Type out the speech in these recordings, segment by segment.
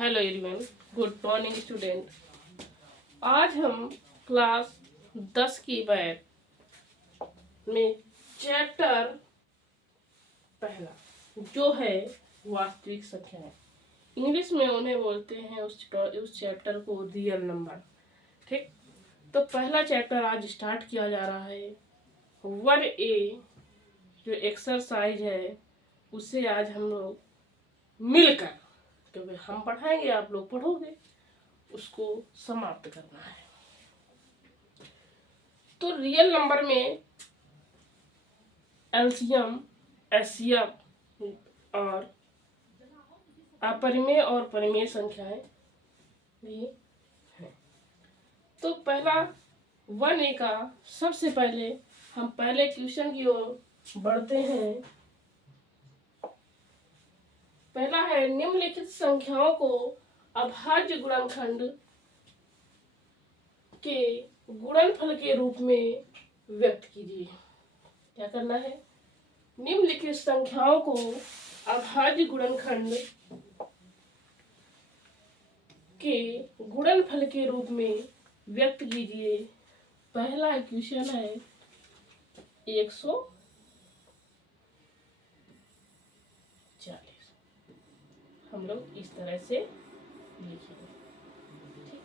Hello everyone, good morning student. आज हम class 10 की मैथ में चैप्टर पहला जो है वास्तविक संख्याएं, इंग्लिश में उन्हें बोलते हैं उस चैप्टर को रियल नंबर। ठीक, तो पहला चैप्टर आज स्टार्ट किया जा रहा है। 1A जो एक्सरसाइज है उसे आज हम लोग मिलकर, क्योंकि हम पढ़ाएंगे आप लोग पढ़ोगे, उसको समाप्त करना है। तो रियल नंबर में एलसीएम, एचसीएफ और अपरिमेय और परिमेय संख्याएं भी हैं। तो पहला 1A का सबसे पहले हम पहले क्वेश्चन की ओर बढ़ते हैं। पहला है निम्नलिखित संख्याओं को अभाज्य गुणनखंड के गुणनफल के रूप में व्यक्त कीजिए। क्या करना है? निम्नलिखित संख्याओं को अभाज्य गुणनखंड के गुणनफल के रूप में व्यक्त कीजिए। पहला क्वेश्चन है 140। हम लोग इस तरह से लिखेंगे। ठीक,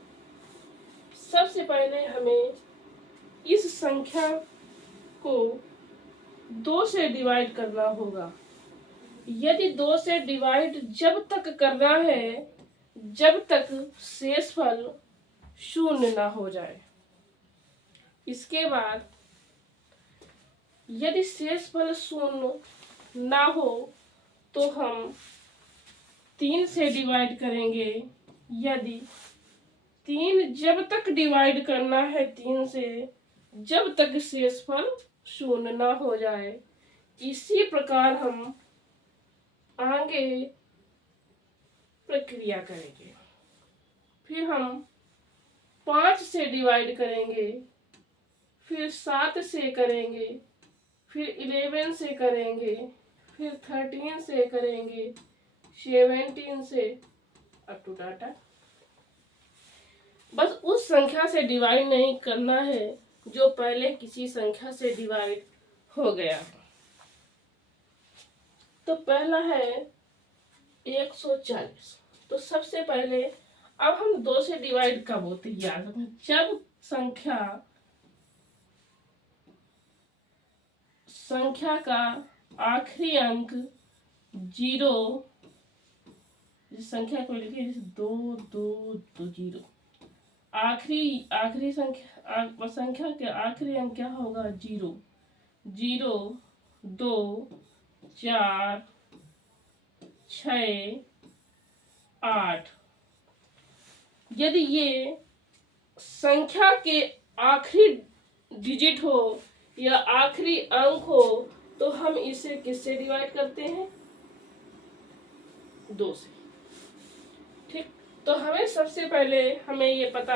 सबसे पहले हमें इस संख्या को 2 से डिवाइड करना होगा। यदि 2 से डिवाइड जब तक करना है जब तक शेषफल 0 ना हो जाए। इसके बाद यदि शेषफल 0 ना हो तो हम 3 से डिवाइड करेंगे। यदि 3 जब तक डिवाइड करना है 3 से जब तक शेषफल 0 ना हो जाए। इसी प्रकार हम आगे प्रक्रिया करेंगे। फिर हम 5 से डिवाइड करेंगे, फिर 7 से करेंगे, फिर 11 से करेंगे, फिर 13 से करेंगे, 17 से अप टू डाटा। बस उस संख्या से डिवाइड नहीं करना है जो पहले किसी संख्या से डिवाइड हो गया। तो पहला है 140। तो सबसे पहले अब हम 2 से डिवाइड कब होती है याद रखना, जब संख्या का आखिरी अंक 0, संख्या को लिखिए 2220। आखिरी संख्या के आखिरी अंक क्या होगा? 0, 0, 2, 4, 6, 8। यदि ये संख्या के आखिरी डिजिट हो या आखिरी अंक हो तो हम इसे किससे डिवाइड करते हैं? 2 से। ठीक, तो हमें सबसे पहले हमें ये पता,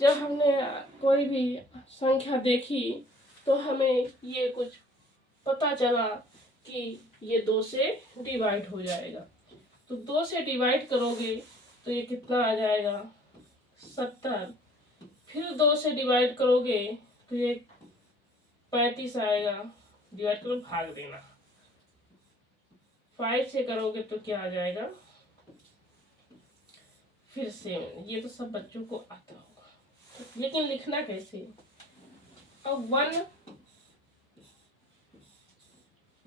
जब हमने कोई भी संख्या देखी तो हमें ये कुछ पता चला कि ये 2 से डिवाइड हो जाएगा। तो 2 से डिवाइड करोगे तो ये कितना आ जाएगा? 70। फिर 2 से डिवाइड करोगे तो ये 35 आएगा। डिवाइड करो, भाग देना। 5 से करोगे तो क्या आ जाएगा? फिर से ये तो सब बच्चों को आता होगा, लेकिन लिखना कैसे? अब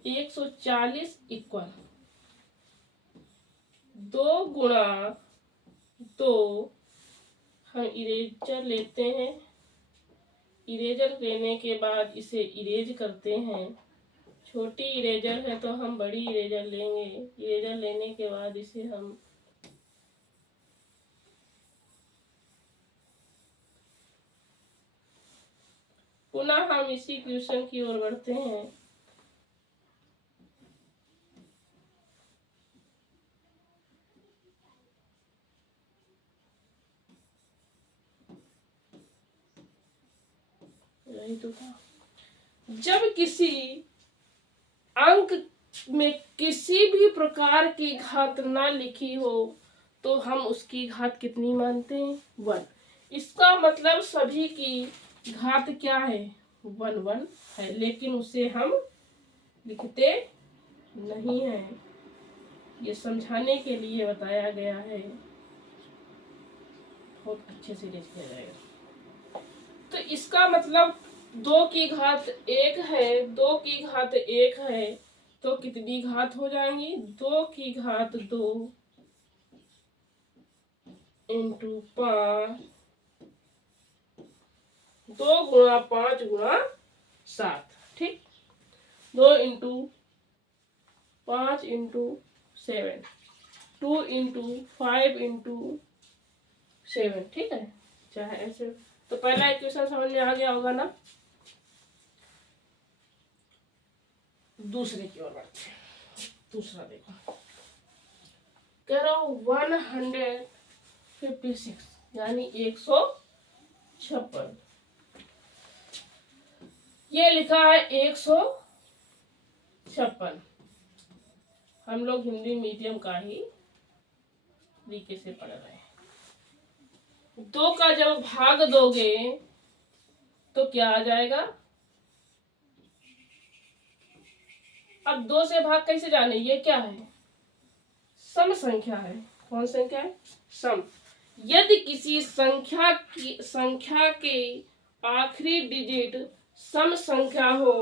140 इक्वल 2 गुणा 2। हम इरेजर लेते हैं। इरेजर लेने के बाद इसे इरेज करते हैं। छोटी इरेजर है तो हम बड़ी इरेजर लेंगे। इरेजर लेने के बाद इसे हम पुनः हम इसी क्वेश्चन की ओर बढ़ते हैं। यही तो था। जब किसी अंक में किसी भी प्रकार की घात ना लिखी हो तो हम उसकी घात कितनी मानते हैं? 1। इसका मतलब सभी की घात क्या है? 1 है, लेकिन उसे हम लिखते नहीं है। ये समझाने के लिए बताया गया है, बहुत अच्छे से लिख किया जाएगा। तो इसका मतलब 2 की घात 1 है, 2 की घात 1 है, तो कितनी घात हो जाएंगी? 2 की घात 2 इंटू 5, 2 गुणा 5 गुणा 7, ठीक। 2 इंटू 5 इंटू 7, 2 इंटू 5 इंटू 7, ठीक है। चाहे ऐसे, तो पहला इक्वेशन समझ में आ गया होगा ना। दूसरे की ओर बढ़ते हैं। दूसरा देखो, करो 156 यानी 156। ये लिखा है 156। हम लोग हिंदी मीडियम का ही तरीके से पढ़ रहे हैं। 2 का जब भाग दोगे तो क्या आ जाएगा? अब 2 से भाग कैसे जाने? ये क्या है? सम संख्या है। कौन संख्या है? सम। यदि किसी संख्या के आखिरी डिजिट सम संख्या हो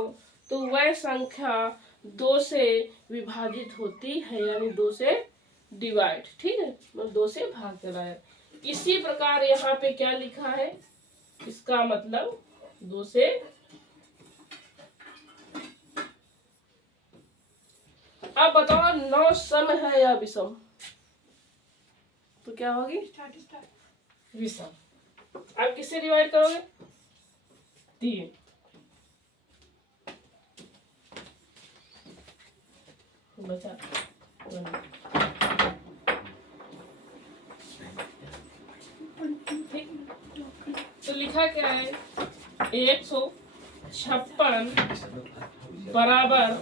तो वह संख्या 2 से विभाजित होती है, यानी 2 से डिवाइड, ठीक है, मतलब 2 से भाग चला है। इसी प्रकार यहाँ पे क्या लिखा है? इसका मतलब 2 से, अब बताओ 9 सम है या विषम? तो क्या होगी? विषम। आप किससे डिवाइड करोगे? 3। बचा 1। ठीक, तो लिखा क्या है? 156 बराबर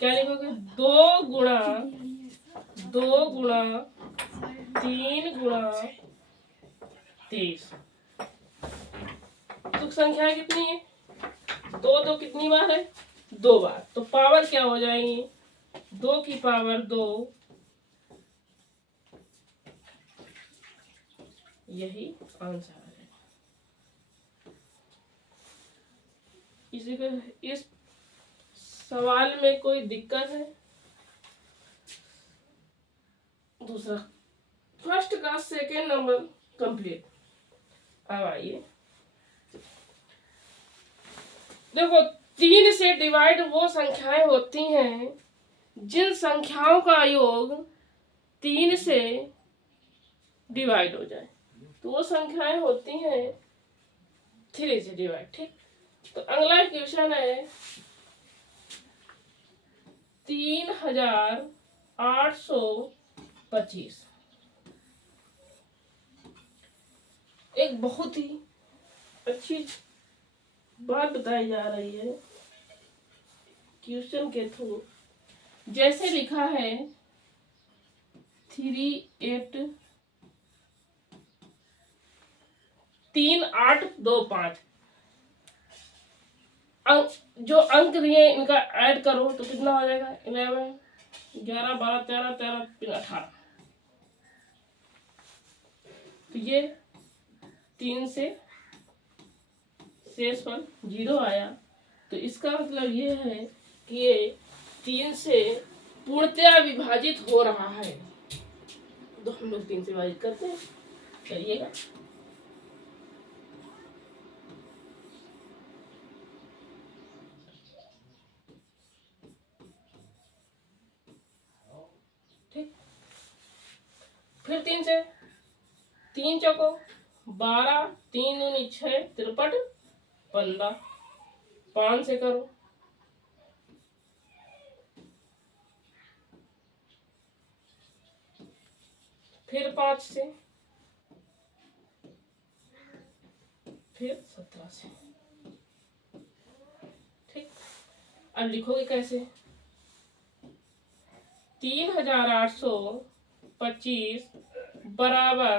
क्या लिखोगे? 2 गुणा 3 गुणा 23। तुक संख्या कितनी है? 2 कितनी बार है? 2 बार। तो पावर क्या हो जाएंगी? 2 की पावर 2, यही आंसर है। इस सवाल में कोई दिक्कत है? दूसरा, फर्स्ट का सेकेंड नंबर कंप्लीट। अब आइए देखो, 3 से डिवाइड वो संख्याएं होती हैं जिन संख्याओं का योग 3 से डिवाइड हो जाए, तो वो संख्याएं होती हैं 3 से डिवाइड, ठीक। तो अगला क्वेश्चन है 3825। एक बहुत ही अच्छी बात बताई जा रही है क्वेश्चन के थ्रू। जैसे लिखा है 3825, जो अंक दिए इनका ऐड करो तो कितना हो जाएगा? 11, 11, 12, 13, 13, 18। तो ये 3 से शेष पर 0 आया, तो इसका मतलब ये है कि ये 3 से पूर्णतया विभाजित हो रहा है। तो हम लोग 3 से विभाजित करते हैं, करिएगा। ठीक, फिर 3 से, 3 चौको 12, 3 दूनी 6, 53, 15, 5 से करो, फिर 5 से, फिर 17 से। ठीक, अब लिखोगे कैसे? 3825 बराबर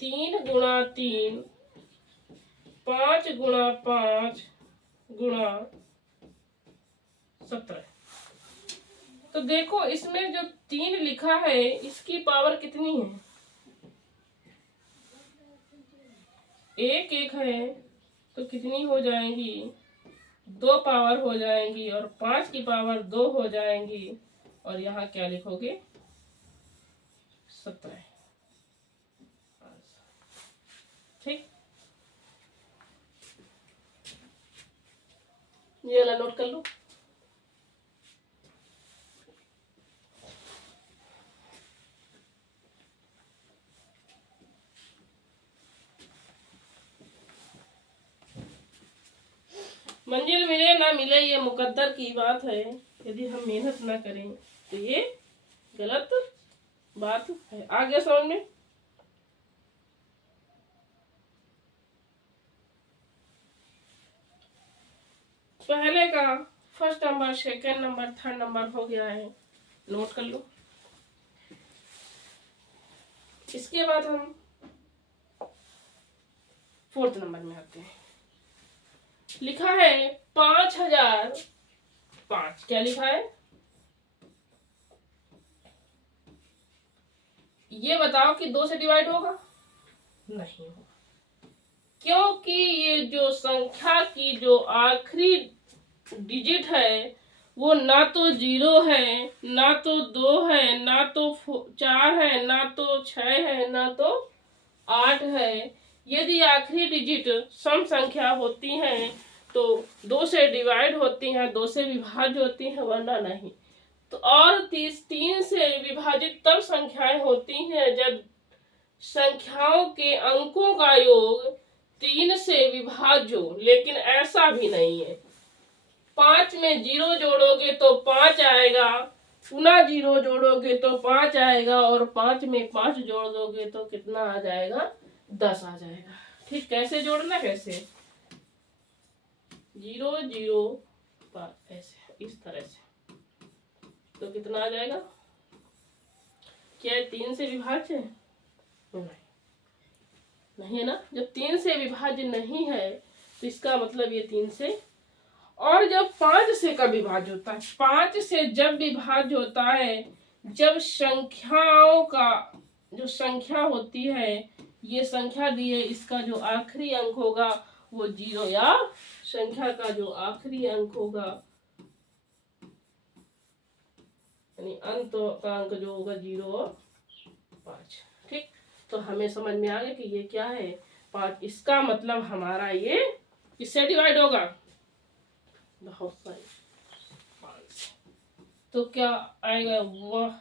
3 × 3 5 × 5 × 17। तो देखो इसमें जो 3 लिखा है इसकी पावर कितनी है? 1 है तो कितनी हो जाएंगी? 2 पावर हो जाएंगी और 5 की पावर 2 हो जाएंगी और यहाँ क्या लिखोगे? 17। ठीक, ये वाला नोट कर लो। मंजिल मिले ना मिले ये मुकद्दर की बात है, यदि हम मेहनत ना करें तो ये गलत बात है। आगे समझ में? पहले का first number, second number, third number हो गया है, नोट कर लो। इसके बाद हम फोर्थ नंबर में आते हैं। लिखा है 5005। क्या लिखा है? ये बताओ कि 2 से डिवाइड होगा? नहीं होगा, क्योंकि ये जो संख्या की जो आखिरी डिजिट है वो ना तो 0 है, ना तो 2 है, ना तो 4 है, ना तो 6 है, ना तो 8 है। यदि आखिरी डिजिट सम संख्या होती हैं तो 2 से डिवाइड होती हैं, 2 से विभाज्य होती हैं, वरना नहीं। तो और 3 से विभाजित तब संख्याएं होती हैं जब संख्याओं के अंकों का योग 3 से विभाज्य हो, लेकिन ऐसा भी नहीं है। 5 में 0 जोड़ोगे तो 5 आएगा, पुनः 0 जोड़ोगे तो 5 आएगा और 5 में 5 जोड़ दोगे तो कितना आ जाएगा? 10 आ जाएगा। ठीक, कैसे जोड़ना? कैसे? 0 0 5, ऐसे इस तरह से, तो कितना आ जाएगा? क्या 3 से विभाज्य है? नहीं है ना। जब 3 से विभाज्य नहीं है तो इसका मतलब ये 3 से, और जब 5 से कब विभाज्य होता है? 5 से जब विभाज्य होता है जब संख्याओं का जो संख्या होती है, ये संख्या दी है, इसका जो आखिरी अंक होगा वो 0, या संख्या का जो आखिरी अंक होगा यानी अंत का अंक जो होगा 0 और 5। ठीक, तो हमें समझ में आ गया कि ये क्या है? 5। इसका मतलब हमारा ये किससे डिवाइड होगा? बहुत सारी 5। तो क्या आएगा? वह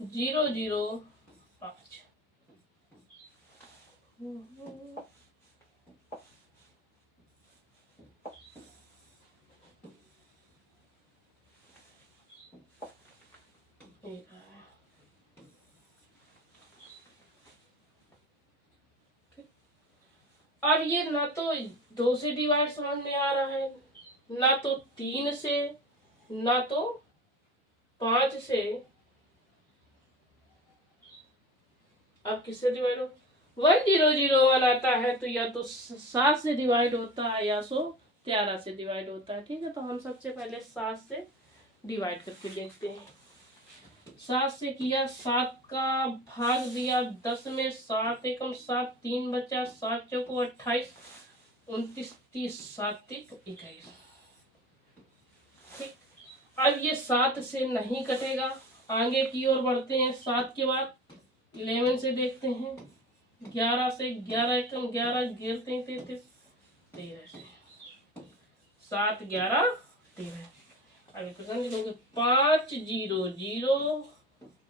0 0 5। अब ये ना तो 2 से डिवाइड समझ में आ रहा है, ना तो 3 से, ना तो 5 से। अब किससे डिवाइड हो? 1001 आता है तो या तो 7 से डिवाइड होता है या 13 से डिवाइड होता है। ठीक है, तो हम सबसे पहले 7 से डिवाइड करके देखते हैं। 7 से किया, 7 का भाग दिया 10 में, 7 एकम 7, 3 बचा, 7 चौको 28, 29 30, 7 3 21। ठीक, अब ये 7 से नहीं कटेगा, आगे की ओर बढ़ते हैं। 7 के बाद 11 से देखते हैं, 11 से, 11 एकम 11, 11 33, 13 से, 7 11 13। अब लिखोगे 5 0 0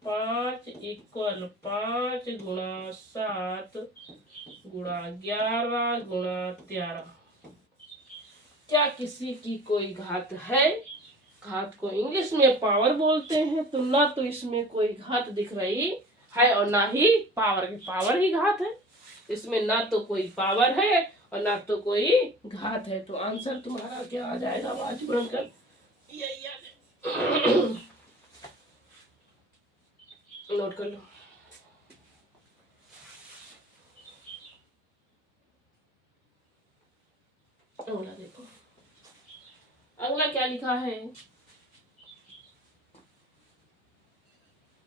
5 इक्वल 5 गुणा 7 गुणा 11 गुणा 13। क्या किसी की कोई घात है? घात को इंग्लिश में पावर बोलते हैं, तो ना तो इसमें कोई घात दिख रही है और ना ही पावर ही घात है। इसमें ना तो कोई पावर है और ना तो कोई घात है। तो आंसर तुम्हारा क्या आ जाएगा? बाजू बनकर नोट कर लो। अगला देखो, अगला क्या लिखा है,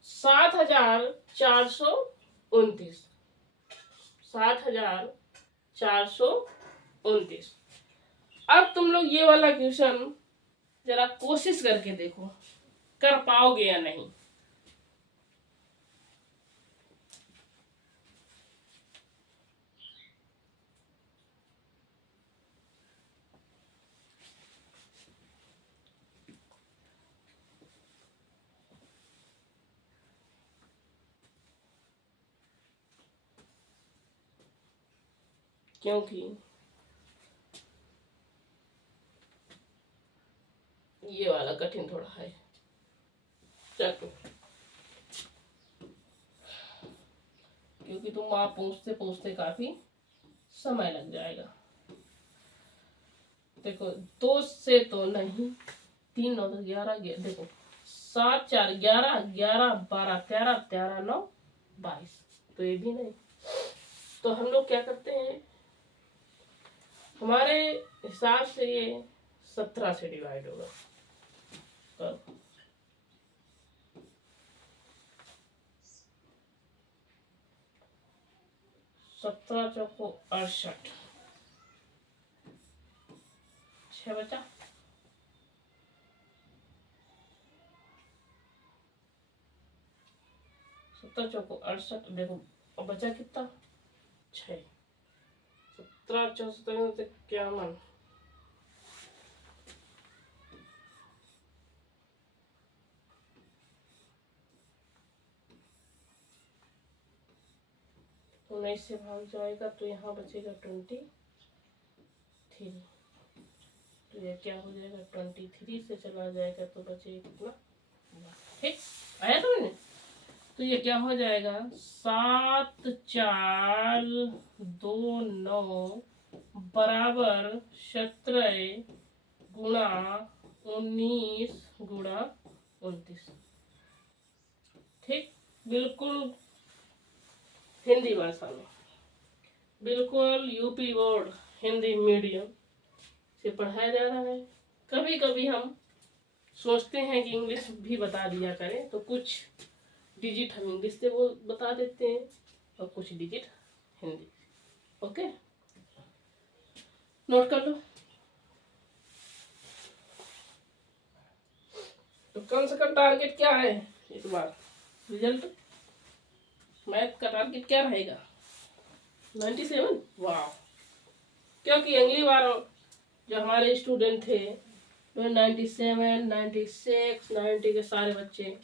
7,429, 7,429। अब तुम लोग ये वाला क्वेश्चन जरा कोशिश करके देखो कर पाओगे या नहीं। क्योंकि ये वाला कठिन थोड़ा है, चलो, क्योंकि तुम वहां पूछते पूछते काफी समय लग जाएगा। देखो 2 से तो नहीं, 3 9 10 11 देखो 7 4 11 11 12 13 13 9 22, तो ये भी नहीं। तो हम लोग क्या करते हैं, हमारे हिसाब से ये 17 से डिवाइड होगा। करो, 17 चौको 68, 6 बचा, 17 चौको 68। देखो अब बचा कितना, 6, 17 चौसठ 51, तो 19 से भाग जाएगा तो यहाँ बचेगा 23। तो ये क्या हो जाएगा, 23 से चला जाएगा तो बचेगा कितना, ठीक आया तो मैंने। तो ये क्या हो जाएगा, 7 4 2 9 बराबर 17 गुणा 19 गुणा 29। ठीक, बिल्कुल हिंदी भाषा में, बिल्कुल यूपी बोर्ड हिंदी मीडियम से पढ़ाया जा रहा है। कभी कभी हम सोचते हैं कि इंग्लिश भी बता दिया करें, तो कुछ डिजिट हम इंग्लिश से वो बता देते हैं और कुछ डिजिट हिंदी। ओके, नोट कर लो। तो कम से कम टारगेट क्या है इस बार, रिजल्ट मैथ का टारगेट क्या रहेगा, 97। वाह, क्योंकि अगली बार जो हमारे स्टूडेंट थे 97 96 90 के सारे बच्चे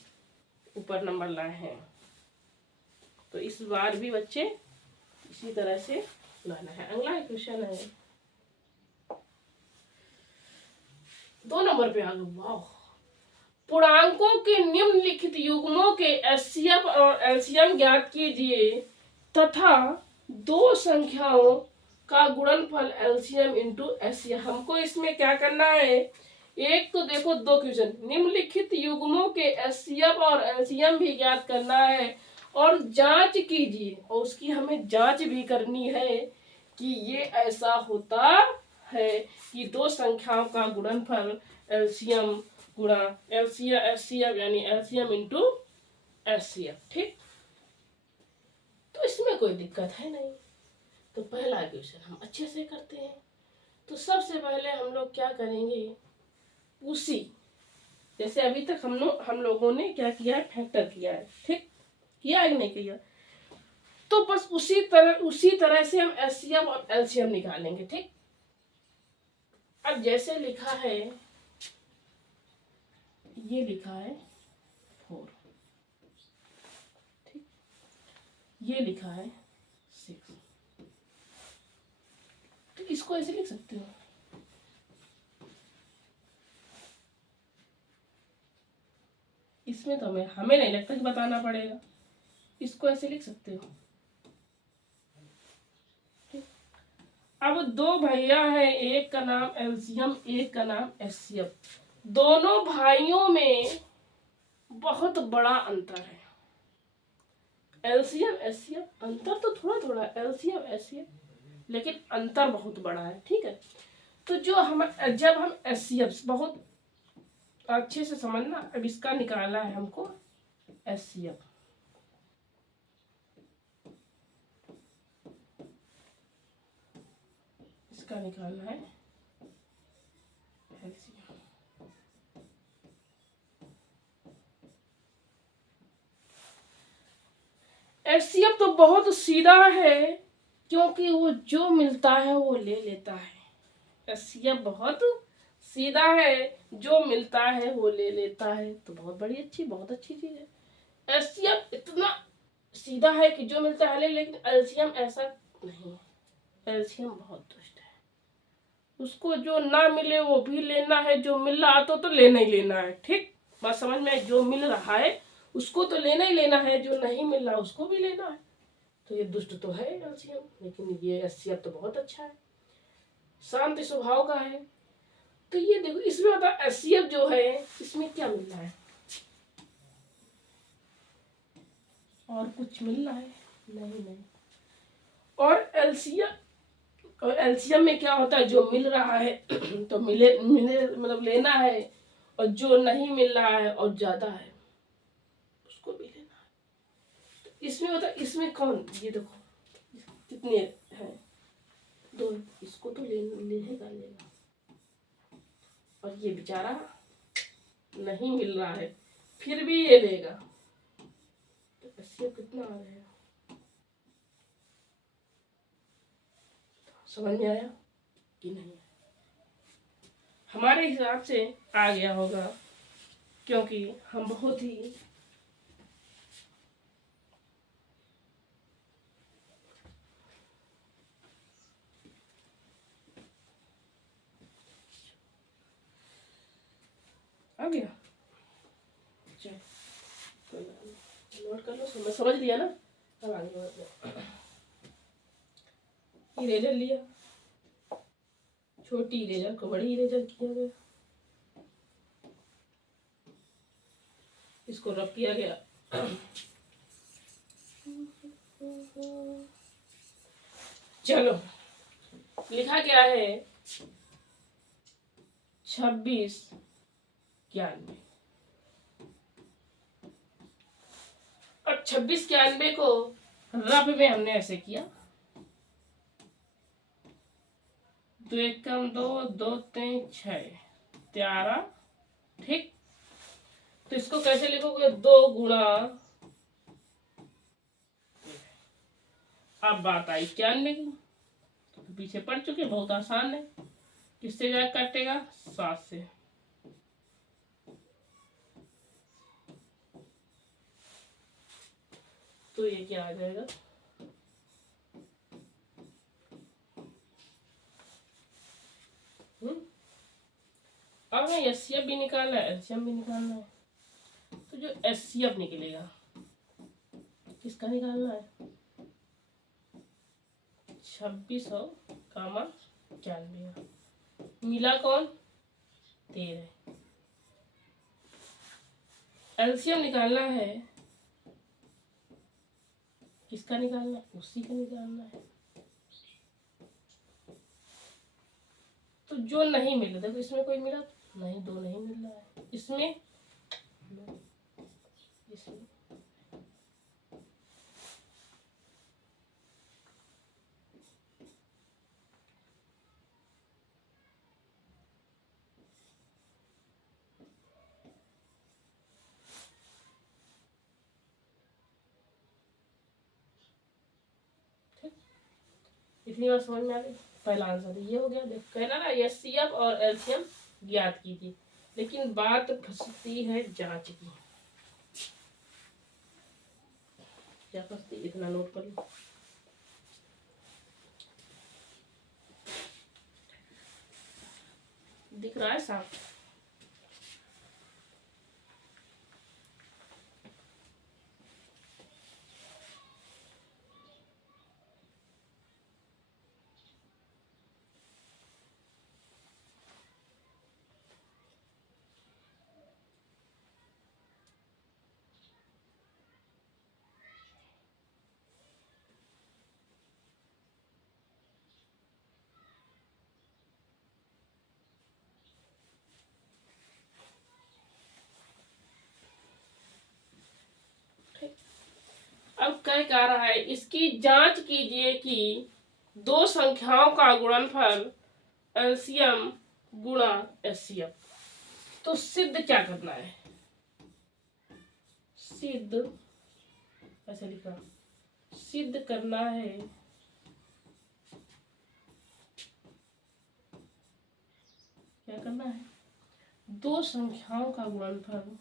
ऊपर नंबर लाए हैं, तो इस बार भी बच्चे इसी तरह से लाना है। अगला क्वेश्चन है 2 नंबर पे आ गए। वाह, पूर्णांकों के निम्नलिखित युग्मों के एचसीएफ और एलसीएम ज्ञात कीजिए तथा 2 संख्याओं का गुणनफल एलसीएम इंटू एचसीएफ। हमको इसमें क्या करना है, एक तो देखो 2 क्वेश्चन, निम्नलिखित युग्मों के एचसीएफ और एलसीएम भी ज्ञात करना है और जांच कीजिए, और उसकी हमें जांच भी करनी है कि ये ऐसा होता है कि 2 संख्याओं का गुणनफल एलसीएम गुणा एलसीएम एचसीएफ यानी एलसीएम इंटू एचसीएफ। ठीक, तो इसमें कोई दिक्कत है नहीं। तो पहला क्वेश्चन हम अच्छे से करते हैं। तो सबसे पहले हम लोग क्या करेंगे, उसी जैसे अभी तक हम लोगों ने क्या किया है, फैक्टर किया है। ठीक, किया है नहीं किया, तो बस उसी तरह से हम एचसीएफ और एलसीएम निकालेंगे। ठीक, अब जैसे लिखा है, ये लिखा है 4, ठीक, ये लिखा है 6, तो इसको ऐसे लिख सकते हो। इसमें तो हमें नहीं लगता कि बताना पड़ेगा, इसको ऐसे लिख सकते हो। अब 2 भैया है, एक का नाम एलसीएम एक का नाम एचसीएफ। दोनों भाइयों में बहुत बड़ा अंतर है, एलसीएम एचसीएफ अंतर तो थोड़ा थोड़ा, एलसीएम एचसीएफ, लेकिन अंतर बहुत बड़ा है। ठीक है, तो जो हम जब हम एचसीएफ बहुत अच्छे से समझना, अब इसका निकालना है हमको एचसीएफ। इसका निकालना है एलसीएम। एचसीएफ तो बहुत सीधा है, क्योंकि वो जो मिलता है वो ले लेता है। एचसीएफ बहुत सीधा है, जो मिलता है वो ले लेता है, तो बहुत अच्छी चीज है। एचसीएफ इतना सीधा है कि जो मिलता है ले, लेकिन एलसीएम ऐसा नहीं है। एलसीएम बहुत दुष्ट है, उसको जो ना मिले वो भी लेना है, जो मिल रहा तो लेना ही लेना है। ठीक, बात समझ में? जो मिल रहा है उसको तो लेना ही लेना है, जो नहीं मिल रहा उसको भी लेना है। तो ये दुष्ट तो है एलसीएम, लेकिन ये एचसीएफ तो बहुत अच्छा है, शांत स्वभाव का है। तो ये देखो, इसमें बता एचसीएफ जो है इसमें क्या मिल रहा है, और कुछ मिल रहा है? नहीं। और एलसीएम में क्या होता है, जो मिल रहा है तो मिले मिले मतलब लेना है, और जो नहीं मिल रहा है और ज्यादा है उसको भी लेना है। तो इसमें होता है, इसमें कौन, ये देखो कितने हैं, दो, इसको तो लेगा और ये बेचारा नहीं मिल रहा है फिर भी ये लेगा, तो एचसीएफ कितना आ गया? समझ में आया कि नहीं? हमारे हिसाब से आ गया होगा, क्योंकि हम बहुत ही आ गया। चल नोट कर लो, समझ लिया ना? अब आगे इरेजर लिया, छोटी इरेजर को बड़ी इरेजर किया गया, इसको रब किया गया। चलो, लिखा क्या है 2691, और 2691 को रब में हमने ऐसे किया, 2 एकम 2, 2 3 6 11। ठीक, तो इसको कैसे लिखोगे, 2 गुणा, अब बात आई 91 की, तो पीछे पढ़ चुके, बहुत आसान है। किससे जाए काटेगा, 7 से। तो ये क्या आ जाएगा, अब हमें एचसीएफ भी निकालना है, एलसीएम भी निकालना है। तो जो एचसीएफ निकलेगा, किसका निकालना है, 2691 का। मिला कौन, 13। एलसीएम निकालना है, किसका निकालना है, उसी का निकालना है। तो जो नहीं मिल रहा, देखो इसमें कोई मिला नहीं, 2 नहीं मिल रहा है, इसमें इतनी बात समझ में आ गई। पहला आंसर ये हो गया। देख कहना ना, एचसीएफ और एलसीएम ज्ञात की थी, लेकिन बात फंसती है जांच की। क्या फंसती, इतना नोट कर लो। दिख रहा है साफ? अब कह रहा है इसकी जांच कीजिए कि दो संख्याओं का गुणनफल एलसीएम गुणा एचसीएफ। तो सिद्ध क्या करना है? सिद्ध ऐसे लिखा, सिद्ध करना है क्या करना है? दो संख्याओं का गुणनफल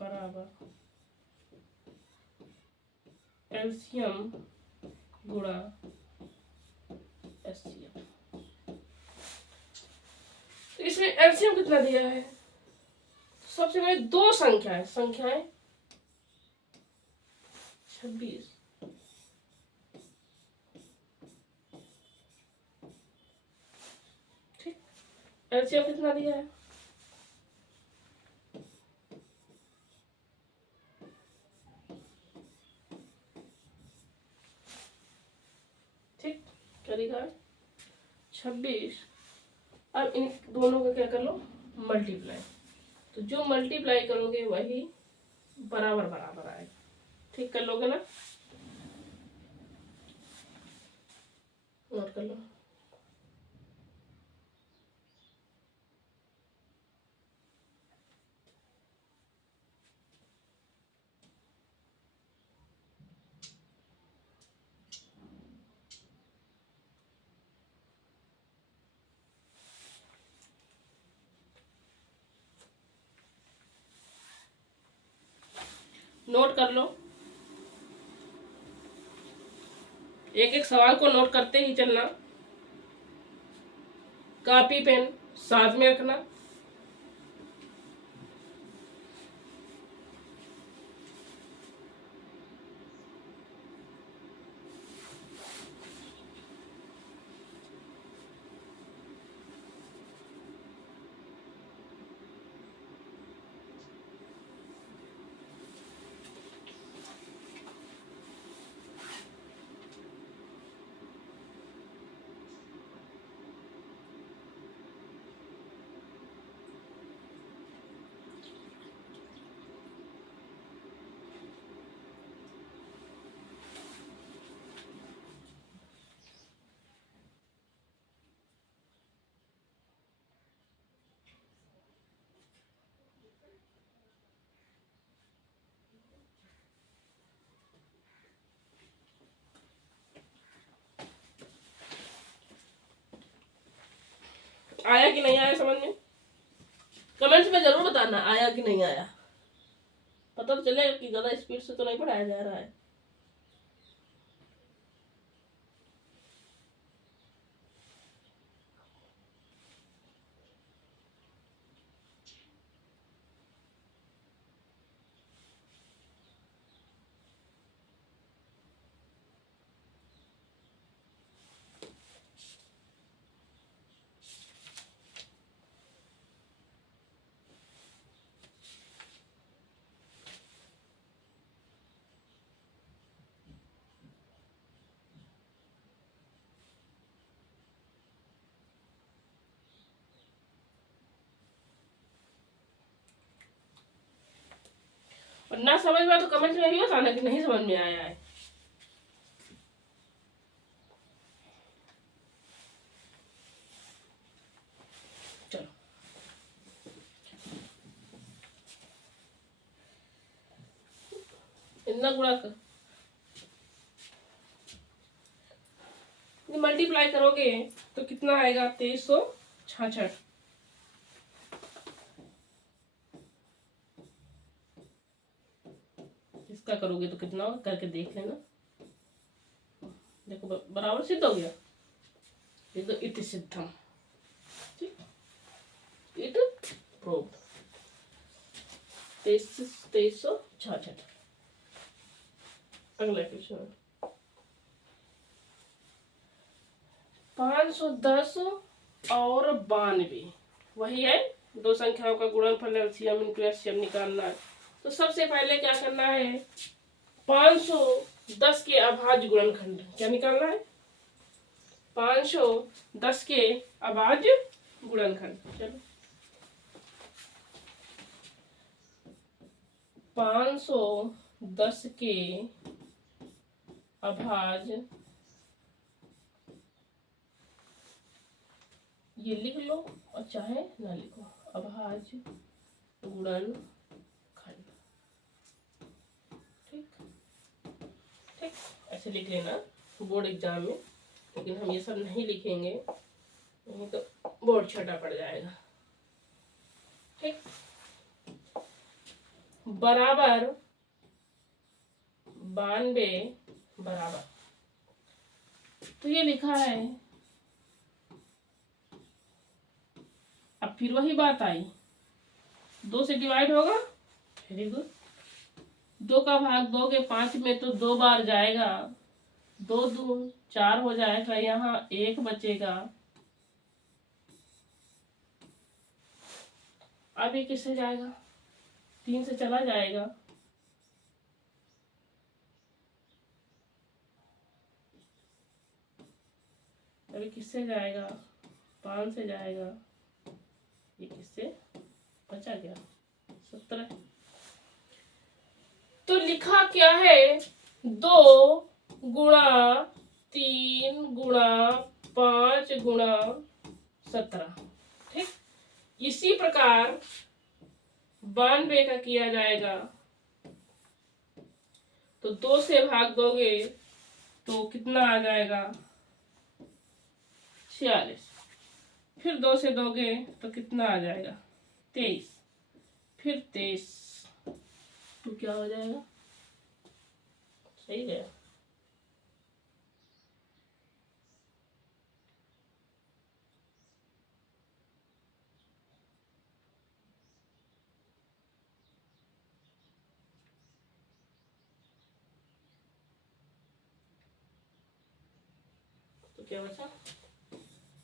बराबर एलसीएम गुणा एचसीएफ। तो इसमें एलसीएम कितना दिया है? सबसे पहले दो संख्याएं 26, ठीक। एलसीएम कितना दिया है? ठीक, क्या लिखा है? 26। अब इन दोनों का क्या कर लो? मल्टीप्लाई। तो जो मल्टीप्लाई करोगे वही बराबर बराबर आएगा। ठीक कर लोगे ना? नोट कर लो। नोट कर लो, एक एक सवाल को नोट करते ही चलना। कॉपी पेन साथ में रखना। आया कि नहीं आया समझ में? कमेंट्स में जरूर बताना आया कि नहीं आया। पता तो चलेगा कि ज्यादा स्पीड से तो नहीं पढ़ाया जा रहा है। और ना समझ में तो कमेंट में भी बताना कि नहीं समझ में आया है। चलो इतना गुणा कर, मल्टीप्लाई करोगे तो कितना आएगा? 2366। इसका करोगे तो कितना करके देख लेना। देखो बराबर सिद्ध हो गया। ये तो इति सिद्धम, ठीक, इट प्रूव 2366। अगला क्वेश्चन 510 और 92 वही है। दो संख्याओं का गुणनफल एलसीएम इनटू एचसीएफ निकालना है। तो सबसे पहले क्या करना है? 510 के अभाज्य गुणनखंड क्या निकालना है? 510 के अभाज्य गुणनखंड। चलो 510 के अभाज्य, ये लिख लो और चाहे ना लिखो, अभाज्य गुणनखंड। ठीक ठीक, ऐसे लिख लेना बोर्ड एग्जाम में, लेकिन हम ये सब नहीं लिखेंगे, नहीं तो बोर्ड छोटा पड़ जाएगा। ठीक, बराबर 92 बराबर, तो ये लिखा है। अब फिर वही बात आई, 2 से डिवाइड होगा, वेरी गुड, 2 का भाग दोगे 5 में तो 2 बार जाएगा, 2 दून 4 हो जाएगा, यहाँ 1 बचेगा। अब ये किससे जाएगा? 3 से चला जाएगा, अभी किससे जाएगा? 5 से जाएगा, ये किससे बचा गया? 17। तो लिखा क्या है? 2 गुणा 3 गुणा 5 गुणा 17। ठीक, इसी प्रकार 92 का किया जाएगा। तो 2 से भाग दोगे तो कितना आ जाएगा? 46। फिर 2 से दोगे तो कितना आ जाएगा? 23। फिर 23, तो क्या हो जाएगा? सही गया। तो क्या बचा?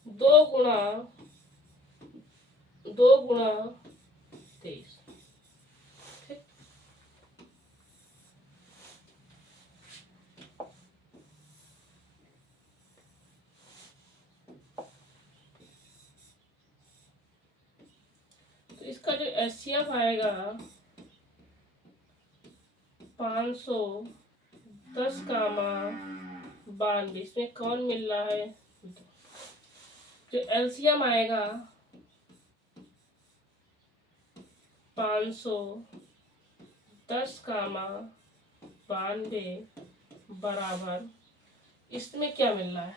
2 गुणा 23। ठीक, तो इसका जो एचसीएफ आएगा 510 कामा 92, इसमें कौन मिल रहा है? जो एलसीएम आएगा 510 कामा 92 बराबर, इसमें क्या मिल रहा है?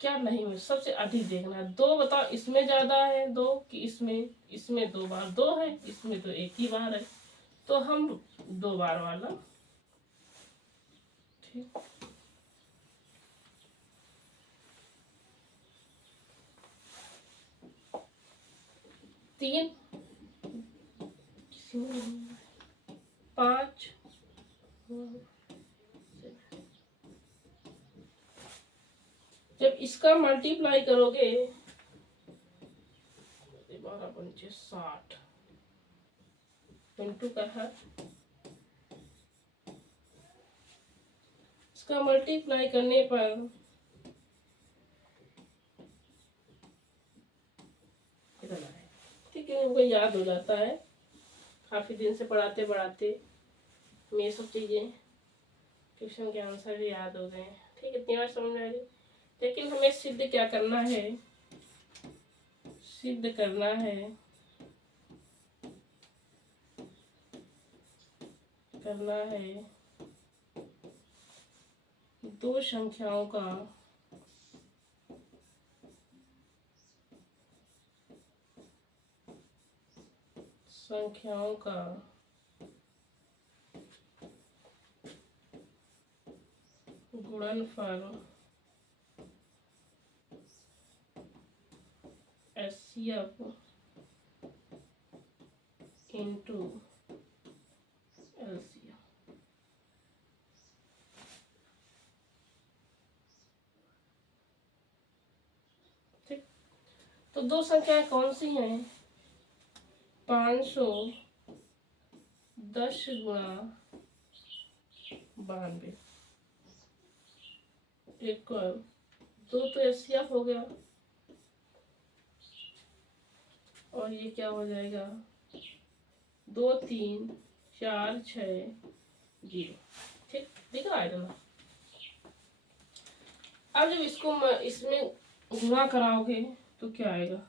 क्या नहीं मिल, सबसे अधिक देखना है। 2 बताओ, इसमें ज्यादा है 2 कि इसमें? इसमें 2 बार 2 है, इसमें तो 1 ही बार है, तो हम 2 बार वाला। ठीक, तीन 5 जब इसका मल्टीप्लाई करोगे 12 पंचे 60 इंटू का है, इसका मल्टीप्लाई करने पर कितना है? ठीक है, हमको याद हो जाता है, काफी दिन से पढ़ाते पढ़ाते ये सब चीजें, ट्यूशन के आंसर भी याद हो गए। ठीक है, इतनी बात समझ आ गई। लेकिन हमें सिद्ध क्या करना है? सिद्ध करना है, दो संख्याओं का गुणनफल एचसीएफ इंटू एलसीएम। ठीक, तो 2 संख्याएं कौन सी हैं? 510 10 गुणा 92 इक्वल 2 तो एचसीएफ हो गया और ये क्या हो जाएगा 2 3 4 6 0। ठीक दिख रहा है ना। अब जब इसको इसमें गुणा कराओगे तो क्या आएगा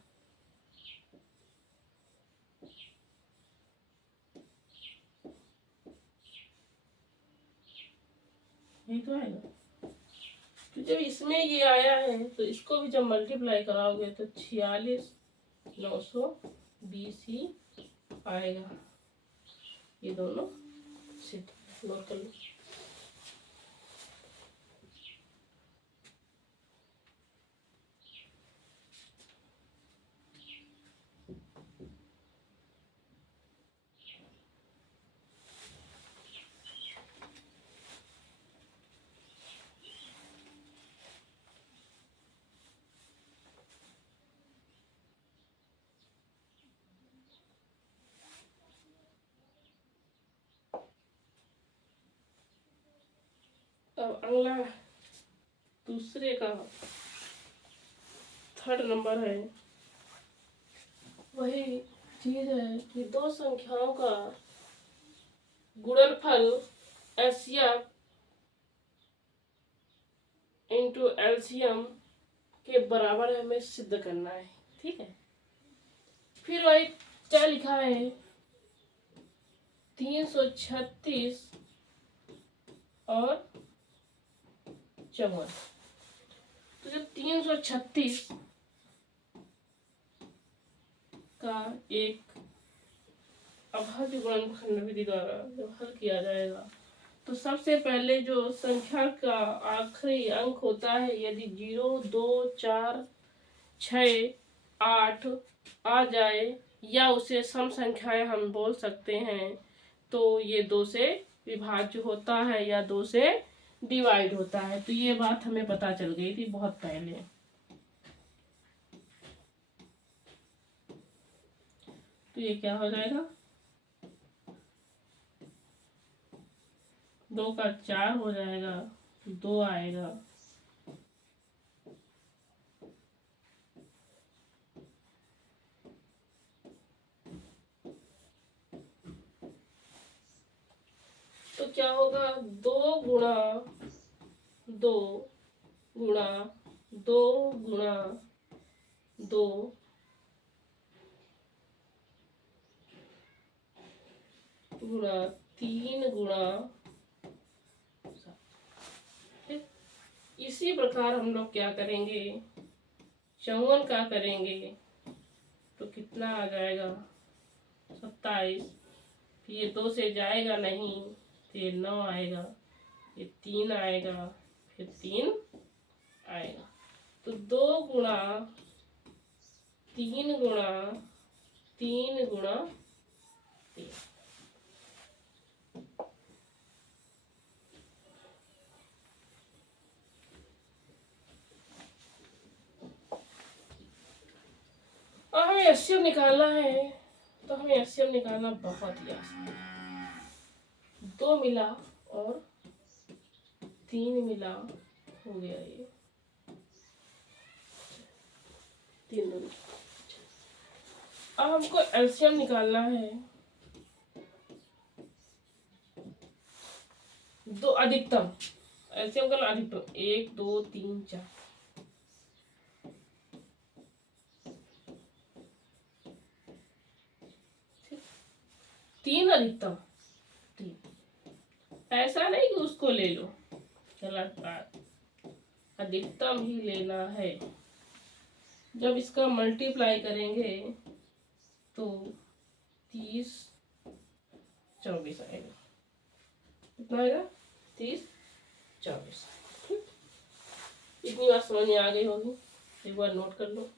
यही तो आएगा। तो जब इसमें ये आया है तो इसको भी जब मल्टीप्लाई कराओगे तो 46,920 ही आएगा। ये दोनों सिद्ध नोट कर लो। अब अगला दूसरे का थर्ड नंबर है। वही चीज है कि दो संख्याओं का गुणनफल एचसीएफ इंटू एलसीएम के बराबर हमें सिद्ध करना है। ठीक है, फिर वही क्या लिखा है 336 और 54। तो जब 336 का एक अभाज्य गुणनफल विधि द्वारा जब हल किया जाएगा तो सबसे पहले जो संख्या का आखिरी अंक होता है यदि 0 2 4 6 8 आ जाए या उसे सम संख्याएं हम बोल सकते हैं तो ये 2 से विभाज्य होता है या 2 से डिवाइड होता है। तो ये बात हमें पता चल गई थी बहुत पहले। तो ये क्या हो जाएगा 2 का 4 हो जाएगा 2 आएगा तो क्या होगा 2 गुणा 2 गुणा 2 गुणा 2 गुणा 3 गुणा 7। इसी प्रकार हम लोग क्या करेंगे 54 का करेंगे तो कितना आ जाएगा 27। ये 2 से जाएगा नहीं तो ये 9 आएगा, ये 3 आएगा, फिर 3 आएगा। तो 2 गुणा 3 गुणा 3 गुणा 3। और हमें एचसीएफ निकालना है तो हमें एचसीएफ निकालना बहुत ही आसान है। 2 मिला और 3 मिला हो गया ये 3 2। अब हमको एलसीएम निकालना है। 2 अधिकतम एलसीएम का अधिकतम 1 2 3 4। 3 अधिकतम 3। ऐसा नहीं कि उसको ले लो, गलत बात, अधिकतम ही लेना है। जब इसका मल्टीप्लाई करेंगे तो 30 24 आएगा। कितना आएगा 30 24। इतनी बात समझ में आ गई होगी, एक बार नोट कर लो।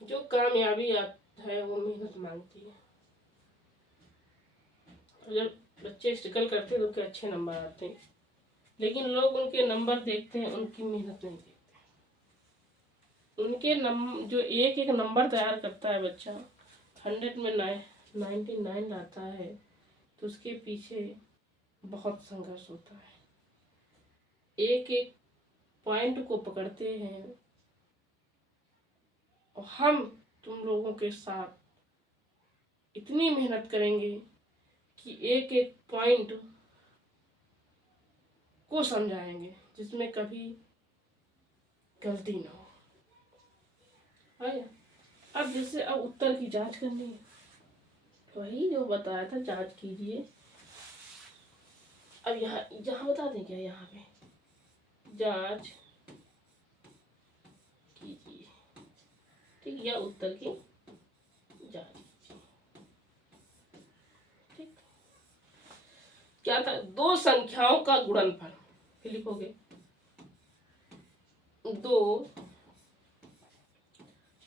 जो कामयाबी है वो मेहनत मांगती है। जब बच्चे स्ट्रगल करते हैं तो उनके अच्छे नंबर आते हैं, लेकिन लोग उनके नंबर देखते हैं, उनकी मेहनत नहीं देखते। उनके जो एक एक नंबर तैयार करता है बच्चा, 100 में 99 लाता है, तो उसके पीछे बहुत संघर्ष होता है। एक एक पॉइंट को पकड़ते हैं, और हम तुम लोगों के साथ इतनी मेहनत करेंगे कि एक एक पॉइंट को समझाएंगे जिसमें कभी गलती ना हो। आया? अब जैसे अब उत्तर की जांच करनी है, वही जो बताया था, जांच कीजिए। अब यहाँ यहाँ बता दें क्या, यहाँ पे जांच कीजिए, ठीक, या उत्तर की जांच कीजिए, ठीक। क्या था? दो संख्याओं का गुणनफल, फिर लिखोगे दो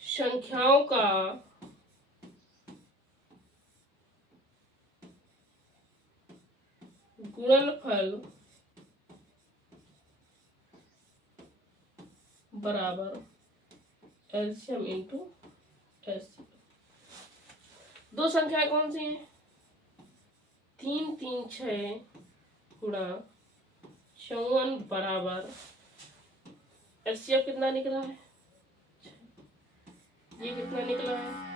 संख्याओं का गुणनफल बराबर एलसीएम इंटू एलसीएम। दो संख्याएं कौन सी हैं? 3 3 6 गुणा 54 बराबर एलसीएम कितना निकला है? ये कितना निकला है?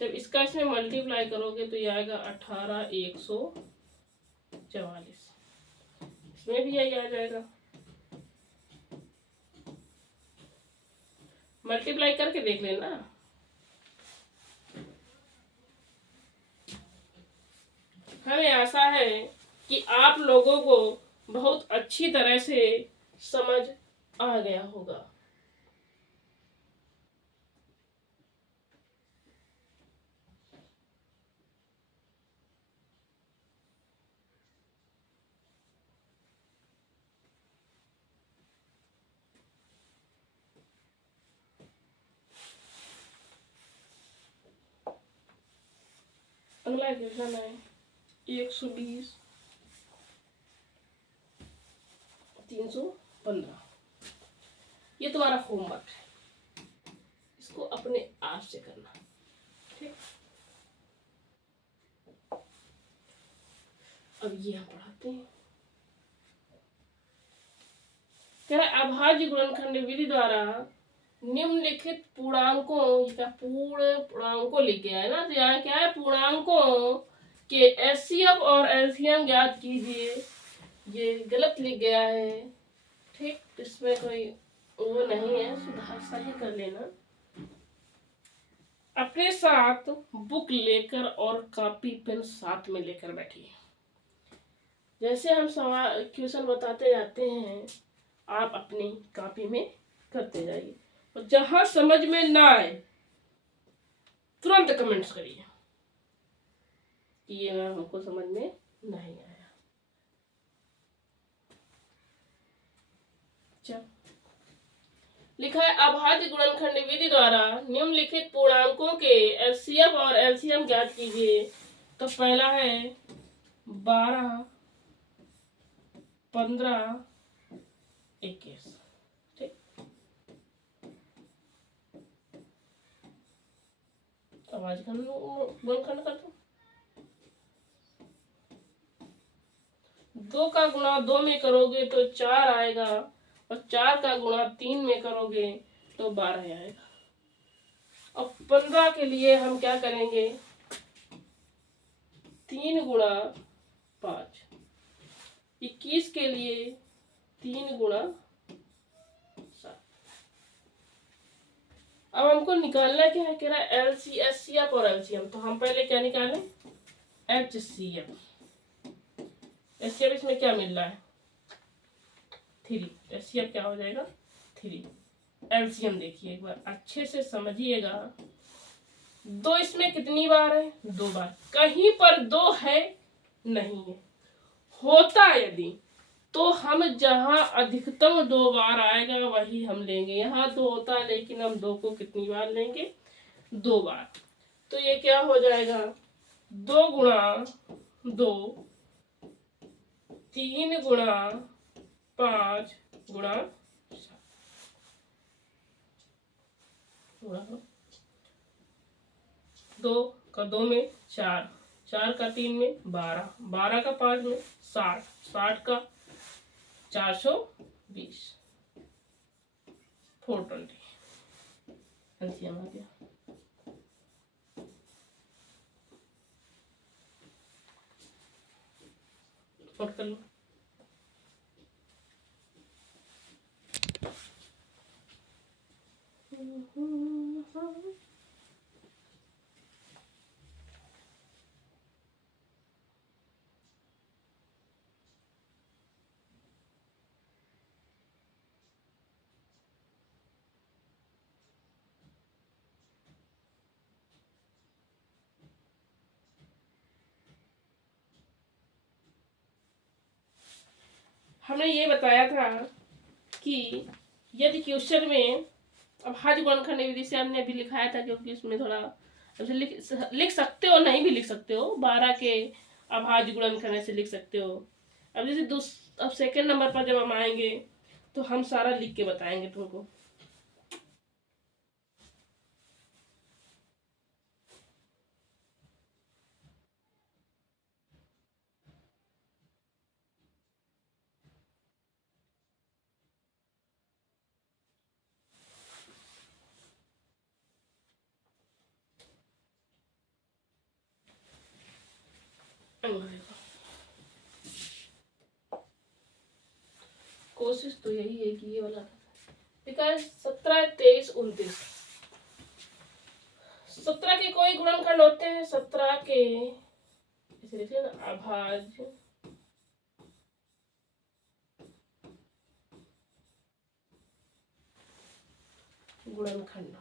जब इसका इसमें मल्टीप्लाई करोगे तो ये आएगा 18,144। इसमें भी यही आ जाएगा, मल्टीप्लाई करके देख लेना। हमें आशा है कि आप लोगों को बहुत अच्छी तरह से समझ आ गया होगा। अगला क्वेश्चन है 120 315। ये तुम्हारा होमवर्क है, इसको अपने आप से करना, ठीक। अब ये हम पढ़ाते हैं। कह रहा अभाज्य गुणनखंड विधि द्वारा निम्नलिखित पूर्णांकों, पूर्ण पूर्णांकों लिख गया है ना, तो यहाँ क्या है, पूर्णांकों के एचसीएफ और एलसीएम ज्ञात कीजिए। ये गलत लिख गया है, ठीक, इसमें कोई वो नहीं है, सुधार सही कर लेना। अपने साथ बुक लेकर और कॉपी पेन साथ में लेकर बैठिए। जैसे हम सवाल क्वेश्चन बताते जाते हैं, आप अपनी कॉपी में करते जाइए, और जहां समझ में ना आए तुरंत कमेंट्स करिए कि ये मैम हमको समझ में नहीं आया। चल लिखा है अभाज्य गुणनखंड विधि द्वारा निम्नलिखित पूर्णांकों के एचसीएफ और एलसीएम ज्ञात कीजिए। तो पहला है 12 15 21, ठीक। अभाज्य गुणनखंड कर दो। 2 का गुणा 2 में करोगे तो 4 आएगा, और 4 का गुणा 3 में करोगे तो 12 आएगा। अब 15 के लिए हम क्या करेंगे, 3 गुणा 5। 21 के लिए 3 गुणा 7। अब हमको निकालना क्या है, कह रहा है एचसीएफ और एलसीएम। तो हम पहले क्या निकालें, एचसीएफ। एचसीएफ इसमें क्या मिल रहा है, 3। एचसीएफ क्या हो जाएगा, 3। एलसीएम देखिए एक बार अच्छे से समझिएगा। 2 इसमें कितनी बार है, 2 बार। कहीं पर 2 है नहीं है, होता यदि तो हम जहां अधिकतम 2 बार आएगा वही हम लेंगे। यहाँ 2 होता है, लेकिन हम 2 को कितनी बार लेंगे, 2 बार। तो ये क्या हो जाएगा, 2 गुणा 2, 3 गुणा 5 गुणा 2 का 2 में 4, 4 का 3 में 12, 12 का 5 में 60, 60 का 420, 420 एलसीएम आ गया। और कर लो। हमने ये बताया था कि यदि क्वेश्चन में अभाज्य गुणनखंड विधि से हमने अभी लिखाया था, क्योंकि इसमें थोड़ा लिख सकते हो, नहीं भी लिख सकते हो, 12 के अभाज्य गुणनखंड से लिख सकते हो। अब जैसे अब सेकंड नंबर पर जब हम आएंगे तो हम सारा लिख के बताएंगे तुमको। कोशिश तो यही है कि ये वाला, बिकॉज 17, 23, 29 17 के कोई गुणनखंड होते हैं, 17 के ऐसे लिखिए ना, अभाज्य गुणनखंड।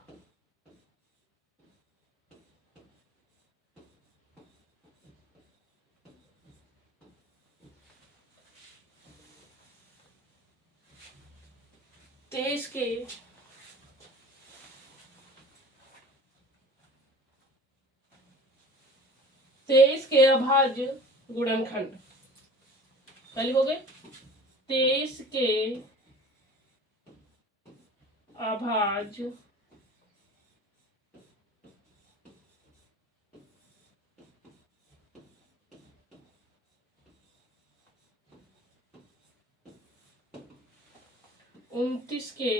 तेईस के अभाज्य गुणनखंड पहले हो गए। 23 के अभाज्य उनतीस के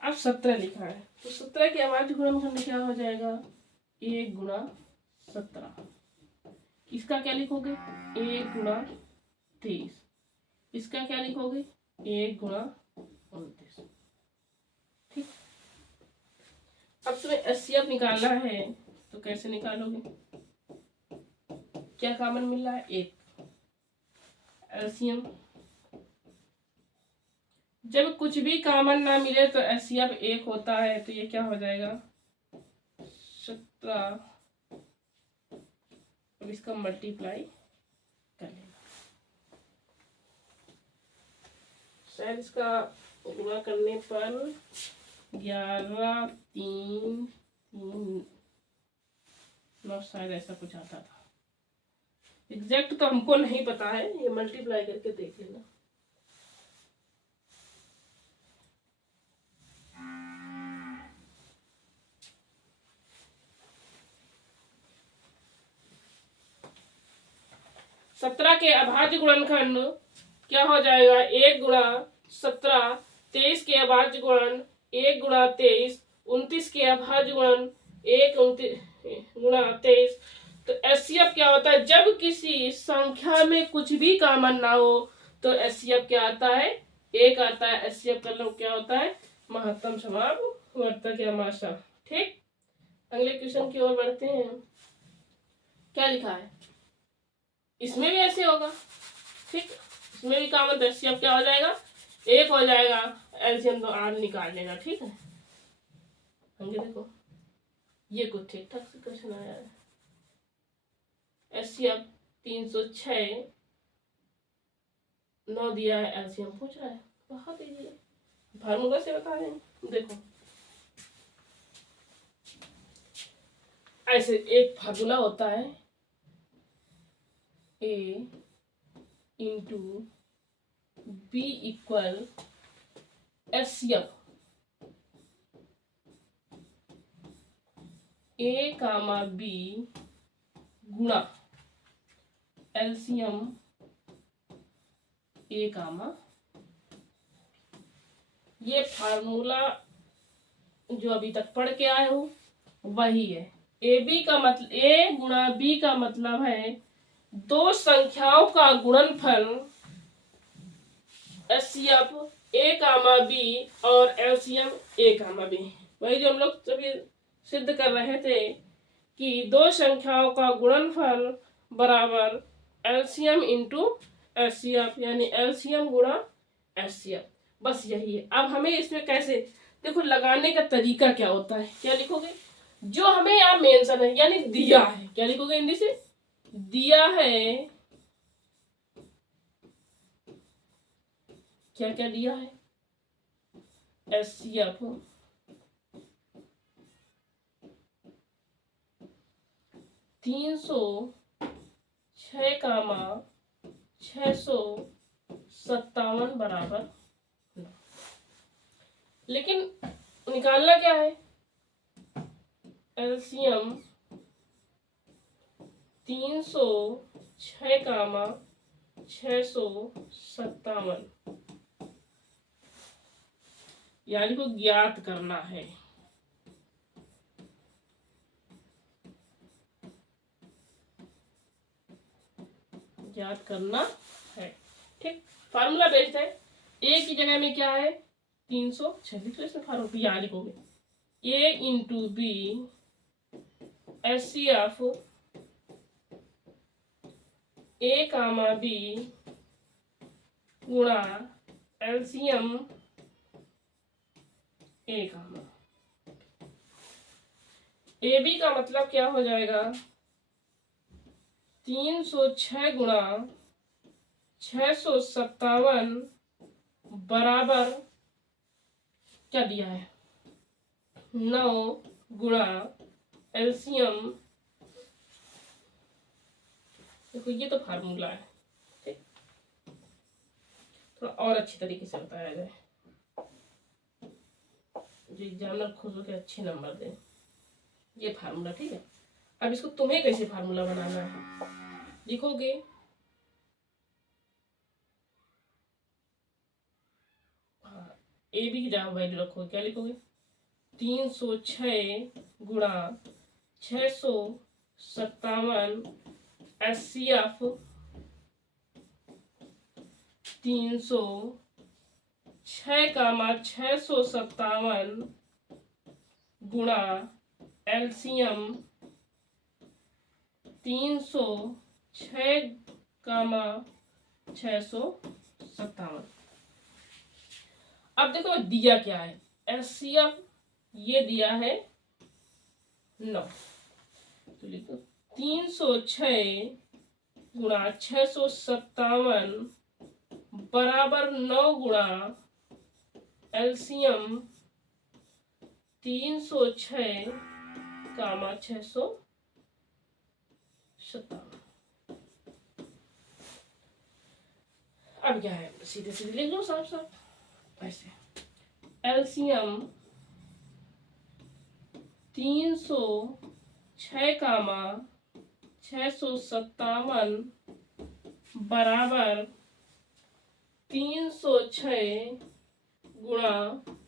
अब 17 लिखा है, तो 17 के अभाज्य गुणनखंड क्या हो जाएगा, 1 गुणा 17। इसका क्या लिखोगे, 1 गुणा 23। इसका क्या लिखोगे, 1 गुणा 29। ठीक। अब तुम्हें एचसीएफ निकालना है तो कैसे निकालोगे, क्या कॉमन मिल रहा है, 1। एलसीएम, जब कुछ भी कॉमन ना मिले तो एचसीएफ 1 होता है, तो ये क्या हो जाएगा, 17। अब इसका मल्टीप्लाई कर लेना, शायद इसका गुणा करने पर 11, 3, 3, 9 शायद ऐसा कुछ आता था। एग्जैक्ट तो हमको नहीं पता है, ये मल्टीप्लाई करके देख लेना। सत्रह के अभाज्य गुणनखंड क्या हो जाएगा, 1 गुणा 17। 23 के अभाज्य गुणन 1 गुणा 23। 29 के अभाज्य गुणन 1 गुणा 23। तो एचसीएफ क्या होता है, जब किसी संख्या में कुछ भी कॉमन ना हो तो एचसीएफ क्या आता है, 1 आता है। एचसीएफ का मतलब क्या होता है, महत्तम समापवर्तक या माशा। ठीक, अगले क्वेश्चन की ओर बढ़ते हैं। क्या लिखा है, इसमें भी ऐसे होगा। ठीक, इसमें भी कॉमन, तो एचसीएफ क्या हो जाएगा, 1 हो जाएगा। एलसीएम तो 8 निकाल लेना। ठीक है, आगे देखो, ये कुछ ठीक ठाक से क्वेश्चन आया है। HCF 306 9 दिया है, एलसीएम पूछ रहा है, बहुत इजी है, फार्मूला से बता रहे हैं। देखो ऐसे एक फार्मूला होता है A into B equal HCF A comma B गुणा एलसीएम A कामा, ये फार्मूला जो अभी तक पढ़ के आए हो वही है। ए बी का मतलब, ए गुणा बी का मतलब है दो संख्याओं का गुणनफल HCF A कामा बी और एलसीएम A कामा बी। वही जो हम लोग सभी सिद्ध कर रहे थे कि दो संख्याओं का गुणनफल बराबर एलसीएम इंटू HCF, यानी एलसीएम गुणा HCF, बस यही है। अब हमें इसमें कैसे, देखो लगाने का तरीका क्या होता है, क्या लिखोगे, जो हमें यहाँ मेंशन है यानी दिया है, क्या लिखोगे हिंदी से, दिया है, क्या क्या दिया है, HCF 306 कामा 657 बराबर, लेकिन निकालना क्या है, एलसीएम 306 कामा 657 यानी को ज्ञात करना है। ज्ञात करना है, ठीक। फार्मूला बेस्ड है, ए की जगह में क्या है 306 लिख लो, इसमें फार्मूला यहाँ लिखोगे A into B HCF A comma B गुणा LCM A comma, A B का मतलब क्या हो जाएगा 306 गुणा 657 बराबर क्या दिया है 9 गुणा एलसीएम, देखो ये तो फार्मूला है, ठीक, थोड़ा और अच्छी तरीके से बताया जाए जो एग्जामिनर खुश होकर अच्छे नंबर दें। ये फार्मूला, ठीक है। अब इसको तुम्हें कैसे फार्मूला बनाना है, लिखोगे हाँ, ए बी की जगह वैल्यू रखोगे, क्या लिखोगे 306 गुणा 657 HCF 306 कामा 657 गुणा एलसीएम 306 कामा 657। अब देखो दिया क्या है, HCF ये दिया है 9, तो लिखो 306 गुणा 657 बराबर 9 गुणा एलसीएम 306 कामा 657। अब क्या है, सीधे सीधे लिख लो साफ साफ ऐसे, एलसीएम 306 कामा 657 बराबर 306 गुणा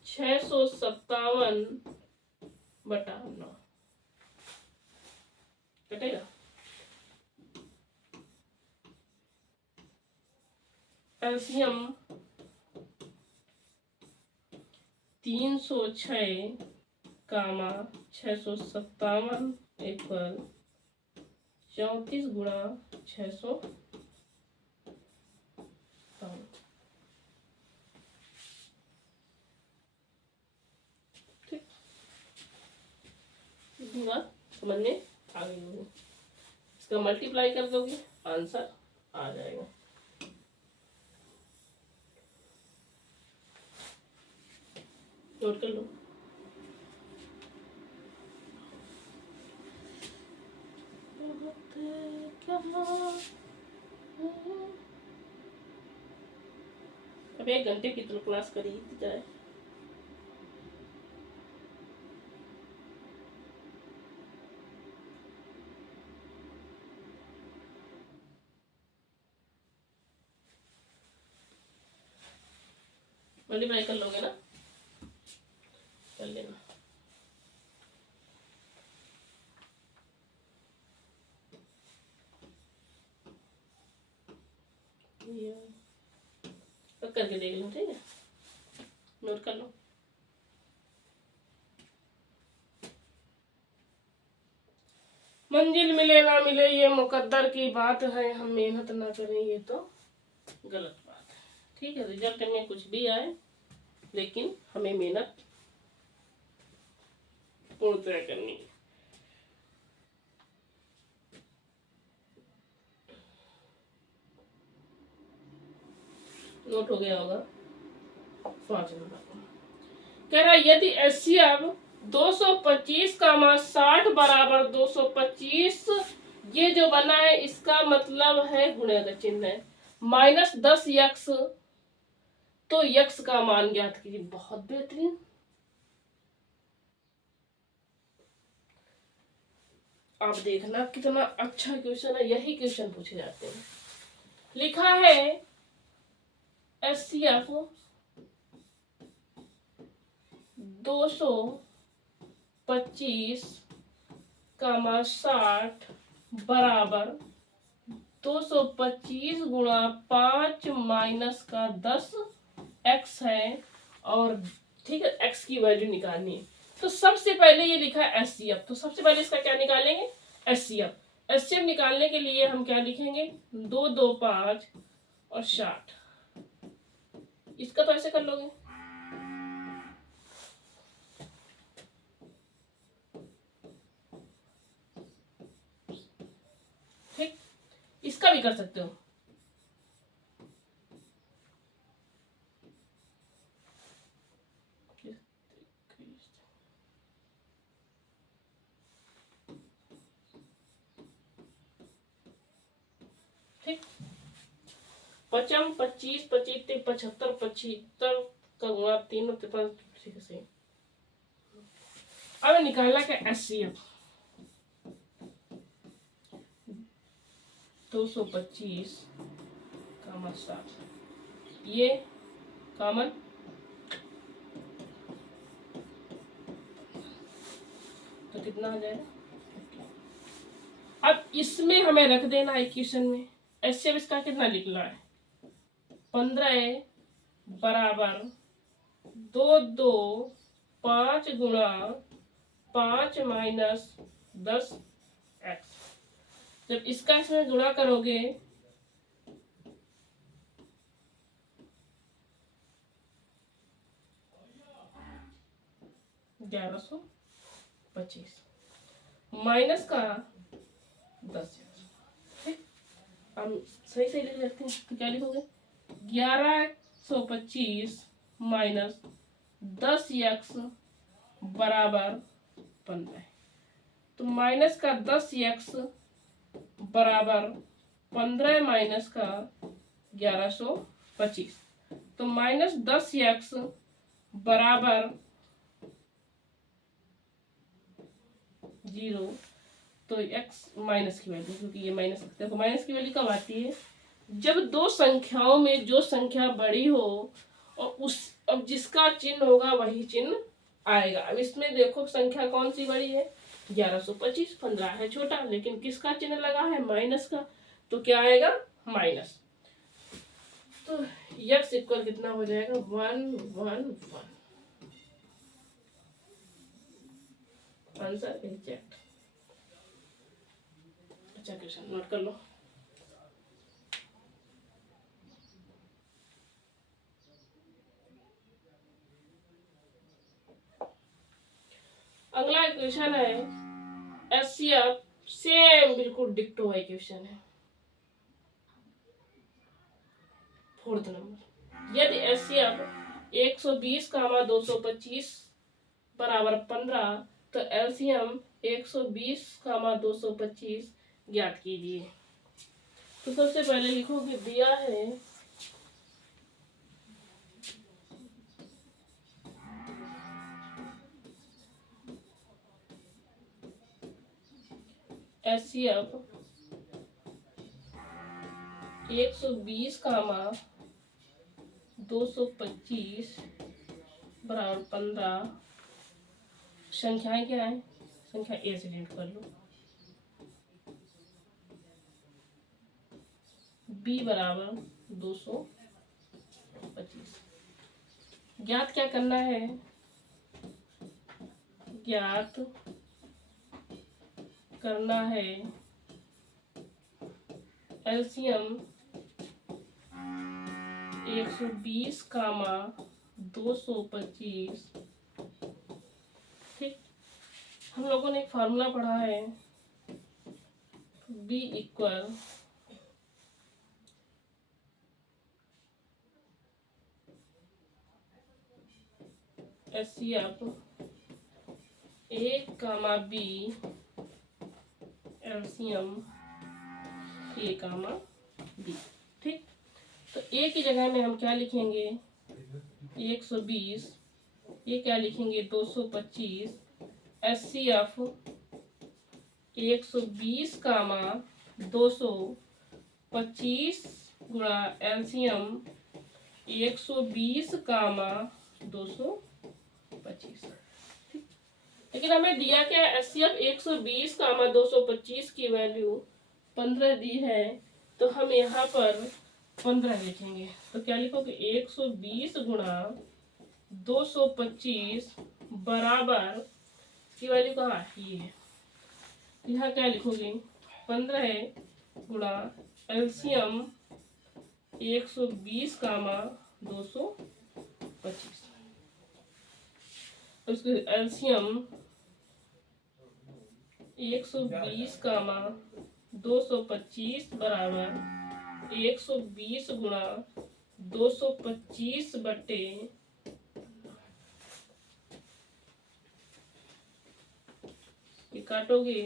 657 बटा 9, कटेगा। एलसीएम 306 कामा 657 इक्वल 34 गुणा 657, ठीक, बात समझ में आ गई होगी। इसका मल्टीप्लाई कर दोगे, आंसर आ जाएगा। नोट कर लो। अब 1 घंटे की तो क्लास करी जाए। मल्टीप्लाई कर लोगे ना, कर लेना। तो करके देख लो, ठीक है, नोट कर लो। मंजिल मिले ना मिले ये मुकद्दर की बात है, हम मेहनत ना करें ये तो गलत बात है। ठीक है, रिजल्ट में कुछ भी आए लेकिन हमें मेहनत पूर्णतः करनी है। नोट हो गया होगा। 5 नंबर कह रहा यदि HCF 225 का 60 बराबर 225, ये जो बना है इसका मतलब है गुणे का चिन्ह है, -10x, तो x का मान ज्ञात कीजिए। बहुत बेहतरीन। आप देखना कितना अच्छा क्वेश्चन है, यही क्वेश्चन पूछे जाते हैं। लिखा है HCF 225 का 60 बराबर 225 गुणा 5 माइनस का 10 x है, और ठीक है x की वैल्यू निकालनी है। तो सबसे पहले ये लिखा है HCF, तो सबसे पहले इसका क्या निकालेंगे, HCF। HCF निकालने के लिए हम क्या लिखेंगे, 2 2 5 और 60। इसका तो ऐसे कर लोगे, ठीक, इसका भी कर सकते हो। ठीक, 55 25 25 75 75 का गुणा 3 और 53, ठीक है सही। अब निकालना क्या, HCF 225 का 60, ये कॉमन, तो कितना आ जाएगा। अब इसमें हमें रख देना है इक्वेशन में। HCF इसका कितना निकला है, 15 बराबर 2 2 5 गुणा 5 माइनस 10 x। जब इसका इसमें गुणा करोगे 1125 माइनस का 10, ठीक, हम सही सही लिख लेते हैं। तो क्या लिखोगे, 1125 माइनस 10x बराबर 15। तो माइनस का 10x बराबर 15 माइनस का 1125, तो -10x बराबर 0। तो x माइनस की वैल्यू, क्योंकि ये माइनस, देखो माइनस की वैल्यू कब आती है, जब दो संख्याओं में जो संख्या बड़ी हो और उस, अब जिसका चिन्ह होगा वही चिन्ह आएगा। अब इसमें देखो संख्या कौन सी बड़ी है, 1125, 15 है छोटा, लेकिन किसका चिन्ह लगा है, माइनस का, तो क्या आएगा, माइनस। तो x इक्वल कितना हो जाएगा, 111। Answer exact. अच्छा क्वेश्चन नोट कर लो। अगला क्वेश्चन है HCF सेम बिल्कुल डिक्टो इक्वेशन है। फोर्थ नंबर, यदि एलसीएम 120 कामा 225 बराबर 15 तो एलसीएम 120 कामा 225 ज्ञात कीजिए। तो सबसे पहले लिखो कि दिया है एचसीएफ 120 कामा 225 बराबर 15। संख्याएं क्या है, संख्या ए से लीड कर लो। बी बराबर 225। ज्ञात क्या करना है, ज्ञात करना है एलसीएम 120 कामा 225। ठीक, हम लोगों ने एक फार्मूला पढ़ा है, बी इक्वल एचसीएफ ए कामा बी एलसीएम ए कामा बी। ठीक, तो ए की जगह में हम क्या लिखेंगे 120, ये क्या लिखेंगे 225। एचसीएफ 120 कामा 225 गुणा एलसीएम 120 कामा 225। लेकिन हमें दिया क्या है, एचसीएफ 120 कामा 225 की वैल्यू 15 दी है, तो हम यहाँ पर 15 लिखेंगे। तो क्या लिखोगे 120 गुणा 225 बराबर की वैल्यू कहाँ ये है, यहाँ क्या लिखोगे 15 गुणा एलसीएम 120 कामा 225। उसके एलसीएम 120 कामा 225 बराबर 120 गुणा 225 बटे ये काटोगे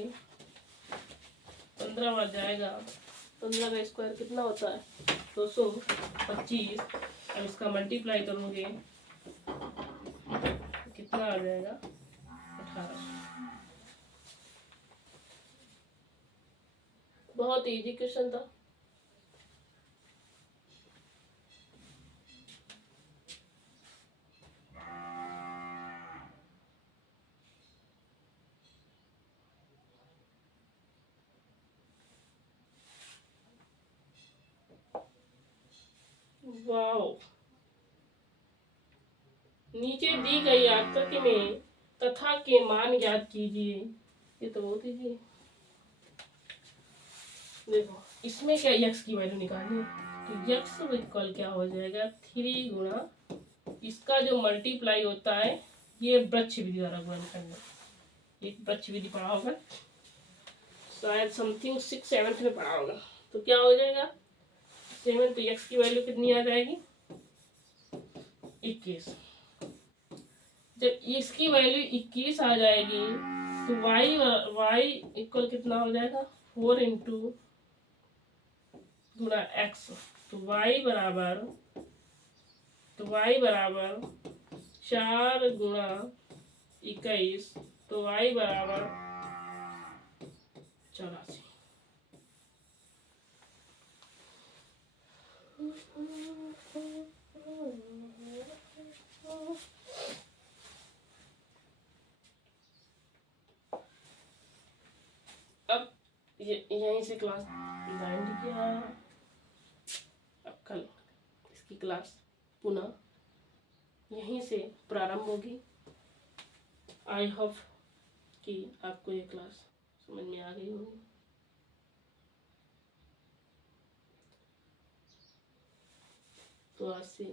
15 बार जाएगा, 15 का स्क्वायर कितना होता है 225। अब इसका मल्टीप्लाई करोगे कितना आ जाएगा 1800। बहुत इजी क्वेश्चन था। वाओ, नीचे दी गई आकृति में तथा के मान ज्ञात कीजिए। ये तो बहुत इजी है। देखो इसमें क्या यक्स की वैल्यू निकालनी है, तो यक्स इक्वल क्या हो जाएगा 3 गुणा इसका जो मल्टीप्लाई होता है, ये वृक्ष विधि द्वारा गुणन करना। एक वृक्ष विधि पढ़ा होगा शायद, समथिंग 6-7 में पढ़ा होगा। तो क्या हो जाएगा 7, तो यक्स की वैल्यू कितनी आ जाएगी 21। जब इसकी वैल्यू 21 आ जाएगी तो वाई इक्वल कितना हो जाएगा 4 इंटू गुणा एक्स। तो वाई बराबर 4 गुणा 21, तो वाई बराबर 84। अब यहीं से क्लास 9 किया। अब कल इसकी क्लास पुनः यहीं से प्रारंभ होगी। आई होप कि आपको ये क्लास समझ में आ गई होगी। तो आज से